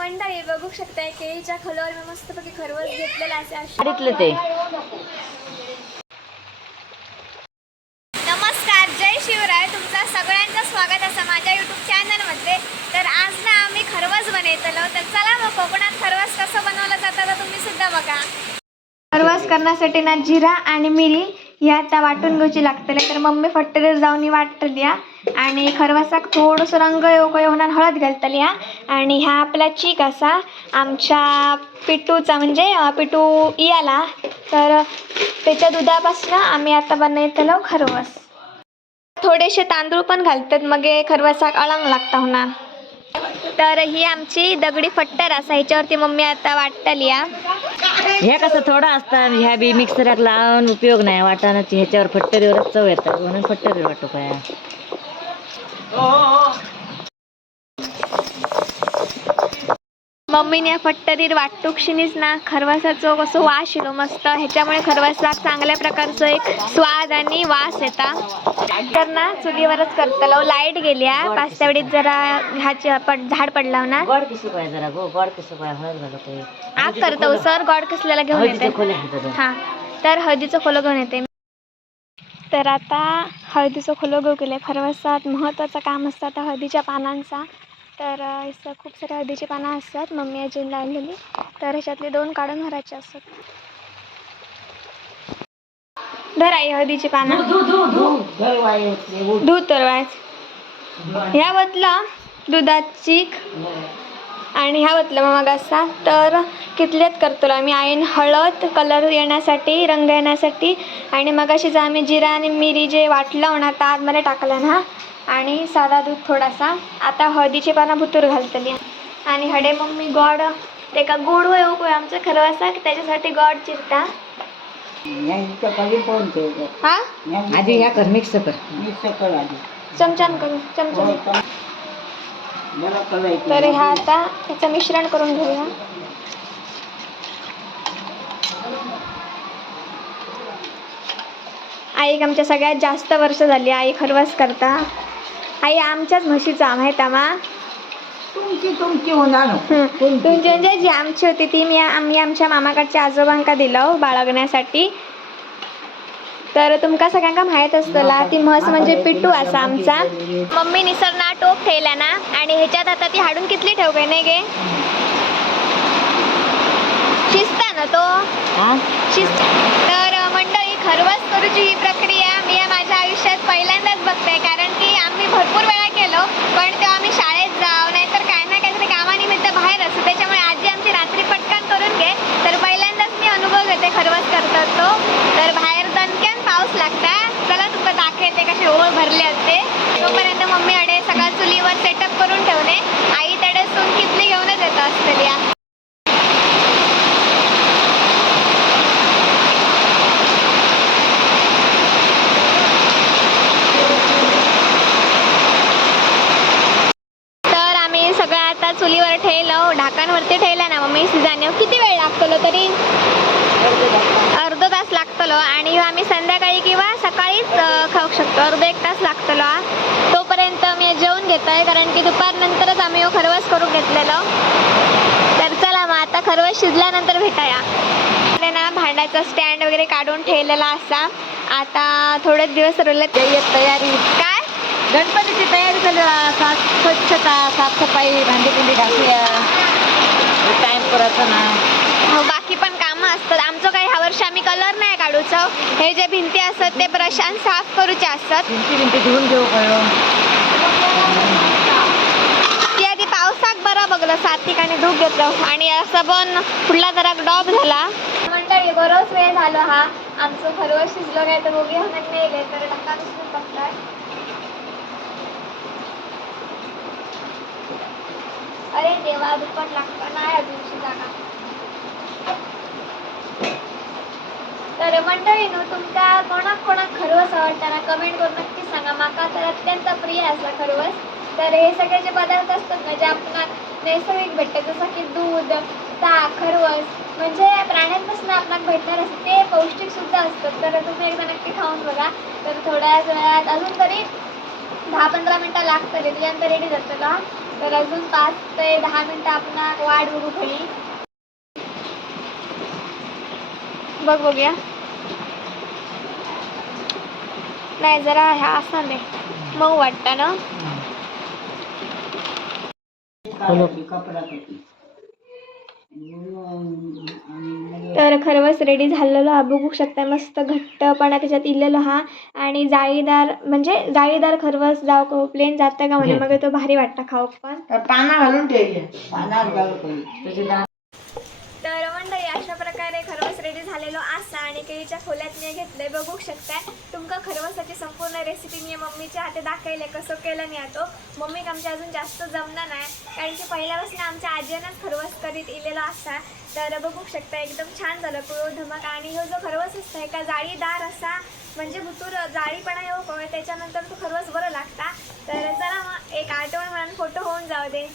मंडळी बघू शकताय केळीच्या खोलावर मी मस्तपैकी खरवस घेतलेला असे ते. नमस्कार जय शिवराय. तुमचं सगळ्यांचं स्वागत असं माझ्या युट्यूब चॅनलमध्ये तर आज ना आम्ही खरवस बनवतलो तर चला मग कोकणात खरवस कसं बनवलं जातं तर तुम्ही सुद्धा बघा. खरवस करण्यासाठी ना जिरा आणि मिरी ह्या आता वाटून घ्यायची लागतले. तर मम्मी फट्टेर जाऊन वाटली आणि खरवसाक थोडंसं रंग येऊ होणार हळद घालतली हा आणि ह्या आपला चीक असा आमच्या पिटूचा म्हणजे पिटू इयाला. तर त्याच्या दुधापासून आम्ही आता बनवतलो खरवस. थोडेसे तांदूळ पण घालतात मग खरवसाक अळंग लागता होणार. तर ही आमची दगडी फट्टर असा ह्याच्यावरती मम्मी आता वाटतली या ह्या कसं थोडं असतं ह्या बी मिक्सरात लावून उपयोग नाही वाटाण्याची ह्याच्यावर फट्टरीवरच चव येतात म्हणून फट्टरीवर वाटू काय मम्मीने या फट्टरीर वाटूक्षिणीच ना खरवसाचं कसं वास येतो मस्त. ह्याच्यामुळे खरवसाक चांगल्या प्रकारचं एक स्वाद आणि वास येता. तर ना चुलीवरच करतलो लाइट गेली हा. पाच तेवढीच जरा ह्याची पड झाड पडला ना गोड किसू जरा गो गोड किसू हळद आग करतो सर गॉड कसल्याला घेऊन येते. हां. तर हळदीचं खोलं घेऊन येते तर आता हळदीचं खोलं घेऊ केलं खरवसात महत्त्वाचं काम असतं. आता हळदीच्या पानांचा तर इथं खूप सारे हळदीची पानं असतात. मम्मी अजून लावलेली. तर ह्याच्यातले दोन काढून भरायचे असतात. धर आई हळदीची पानं. दूध तरवायच ह्या वतला दुधाची आणि ह्या वतलं मग असा. तर कितल्यात करतो आम्ही? आईन हळद कलर येण्यासाठी रंग येण्यासाठी. आणि मग अशीच आम्ही जिरा आणि मिरी जे वाटलं होणार आता आतमध्ये टाकलं ना. आणि साधा दूध थोडासा. आता हळदीची पानं भुतूर घालतली आणि हडे मग मी गॉड ते का गोड होय हो कोय? आमचं खरं असा त्याच्यासाठी गॉड चिरता. हा? आधी ह्या कर मिक्स कर चमच्यान करू तर ह्या आता ह्याचं मिश्रण करून घेऊया. आईक आमच्या सगळ्यात जास्त वर्ष झाली. आई खरवस करता. आई आमच्याच म्हशीचा माहीत आम्हा तुमची तुमची होणार तुमची म्हणजे जी आमची होती ती मी आम्ही आमच्या मामाकडच्या आजोबांका दिलं बाळगण्यासाठी. तर तुमका सगळ्यांका माहीत असतला ती म्हस म्हणजे पिट्टू असा आमचा. मम्मी निसरना टोप ठेवला ना आणि ह्याच्यात आता ती हाडून कितली ठेव काय नाही गे? शिजता ना तो? हा? शिस्त. तर मंडळी खरवस करूची ही प्रक्रिया मी या माझ्या आयुष्यात पहिल्यांदाच बघते कारण की आम्ही भरपूर वेळा केलो पण तेव्हा आम्ही शाळेत जाऊ नाहीतर काय ना काहीतरी कामानिमित्त बाहेर असतो त्याच्यामुळे आजी आमची रात्री पटकन करून घे तर पहिल्यांदाच मी अनुभव घेते खरवस करतात तो तर बाहेर दणक्यान पाऊस लागता चला तुका असे ओळ भरले असते. तोपर्यंत मम्मी अडे सकाळ चुलीवर सेटअप करून ठेवणे. आई तडे सून कितली घेऊनच येतं असलेली तर आम्ही सगळं आता चुलीवर ठेवलं. ढाकांवरती ठेवलं ना मम्मी? शिजाण्यावर किती वेळ लागतो तरी? अर्ध लागतलो आणि ह्यो आम्ही संध्याकाळी किंवा सकाळीच खाऊ शकतो. अर्धा एक तास लागतलो हा. तोपर्यंत मी जेवण घेत आहे कारण की दुपारनंतरच आम्ही ह्यो खरवस करून घेतलेलो. तर चला मग आता खरवस शिजल्यानंतर भेटाया. ना भांड्याचा स्टँड वगैरे काढून ठेवलेला असा. आता थोडेच दिवस उरले तयारी. काय? गणपतीची तयारी झाली साफ स्वच्छता साफसफाई भांडी कुंडी घासूया. टाइम करायचं ना हो बाकी पण कामं असतात आमचं काही ह्या वर्षी आम्ही कलर नाही काढूचं हे जे भिंती असतात ते ब्रशान साफ करूचे असतात. भिंती भिंती धुवून घेऊ ती आधी पावसाक बरं बघलं सात ठिकाणी धूप घेतलं आणि असं पण पुढला जरा डॉब झाला. मंडळी बरोच वेळ झाला हा. आमचं खरवस शिजलं काय तर बघूया म्हणत नाही गेले तर ढक्का दुसरून बघतात अरे देवा दुप्पट लागतं नाही अजून शिजाका तर मंडळी न्हू तुमका कोणाक कोणाक खरवस आवडताना कमेंट करून नक्की सांगा. माका तर अत्यंत प्रिय असला खरवस. तर हे सगळे जे पदार्थ असतात ना जे आपणाक नैसर्गिक भेटतात जसं की दूध ताक खरवस म्हणजे प्राण्यांपासून आपणाक भेटणार असते ते पौष्टिकसुद्धा असतात. तर तुम्ही एकदा नक्की खाऊन बघा. तर थोड्याच वेळात अजून तरी दहा पंधरा मिनटं लागतं त्याच्यानंतर रेडी जातला तर अजून पाच ते दहा मिनटं आपण वाढ बघू घडी बघ बघूया. नाही जरा ह्या असणार नाही. मऊ वाटतं ना? तर खरवस रेडी झालेलो हा बघू शकता मस्त घट्टपणा त्याच्यात इलेलो हा. आणि जाळीदार म्हणजे जाळीदार खरवस जाव प्लेन जातं का म्हणजे मग तो भारी वाटतं खाऊ पण. पाना घालून ठेवले पानात घालून त्याची दाण तर मंडळी अशा प्रकारे खरवस रेडी झालेलो असा आणि केळीच्या खोल्यात मी घेतलंय. बघू शकताय. तुमका खरवसाची संपूर्ण रेसिपी मी मम्मीच्या हाते दाखवले कसं केलं नाही आतो? मम्मीक आमच्या अजून जास्त जमणार नाही? कारण की पहिल्यापासून आमच्या आजीनंच खरवस करीत इलेलो असता तर बघू शकता एकदम छान झालं. कुळो धमक. आणि हो जो खरवस असतो एका जाळीदार असा म्हणजे भुतूर जाळीपणा येऊ त्याच्यानंतर तो खरवस बरं लागता. तर चला मग एक आठवण म्हणून फोटो होऊन जाऊ दे.